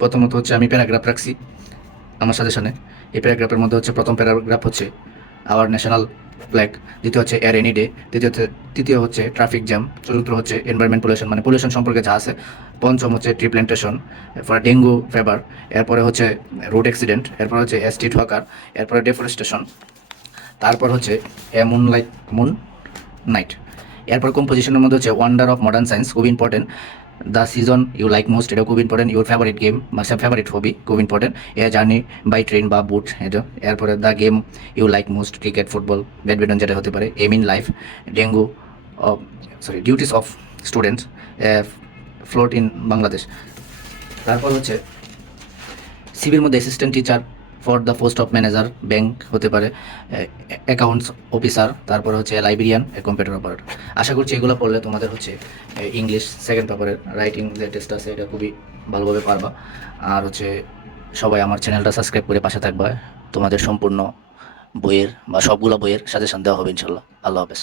প্রথমত হচ্ছে আমি প্যারাগ্রাফ রাখছি আমার সাজেশনে। এই প্যারাগ্রাফের মধ্যে হচ্ছে প্রথম প্যারাগ্রাফ হচ্ছে আওয়ার ন্যাশনাল ফ্ল্যাগ, দ্বিতীয় হচ্ছে এয়ার এনি ডে, তৃতীয় হচ্ছে ট্রাফিক জ্যাম, চতুর্থ হচ্ছে এনভায়রনমেন্ট পলিউশন মানে পলিউশন সম্পর্কে যা আছে, পঞ্চম হচ্ছে ট্রি প্ল্যান্টেশন, এরপরে ডেঙ্গু ফেভার, এরপরে হচ্ছে রোড অ্যাক্সিডেন্ট, এরপর হচ্ছে স্ট্রিট হকার, এরপরে ডেফরেস্টেশন, তারপর হচ্ছে এ মুন নাইট। এরপর কম্পোজিশনের মধ্যে হচ্ছে ওয়ান্ডার অফ মডার্ন সায়েন্স খুব important, the season you like most এটা খুব ইম্পর্টেন্ট, ইউর ফেভারিট গেম বা ফেভারিট হবি খুব important, a journey by train বা বুট এটা। এরপরে the game you like most cricket football badminton যেটা হতে পারে, aim in life, dengue duties of students, flood in Bangladesh. তারপর হচ্ছে সিভির মধ্যে assistant teacher for the post of manager bank হতে পারে, অ্যাকাউন্টস অফিসার, তারপর হচ্ছে লাইব্রেরিয়ান, কম্পিউটার অপারেটর। আশা করছি এগুলো পড়লে তোমাদের হচ্ছে ইংলিশ সেকেন্ড পেপারের রাইটিং যে টেস্ট আছে এটা খুবই ভালোভাবে পারবা। আর হচ্ছে সবাই আমার চ্যানেলটা সাবস্ক্রাইব করে পাশে থাকবা, তোমাদের সম্পূর্ণ বইয়ের বা সবগুলো বইয়ের সাজেশন দেওয়া হবে ইনশাল্লাহ। আল্লাহ হাফেজ।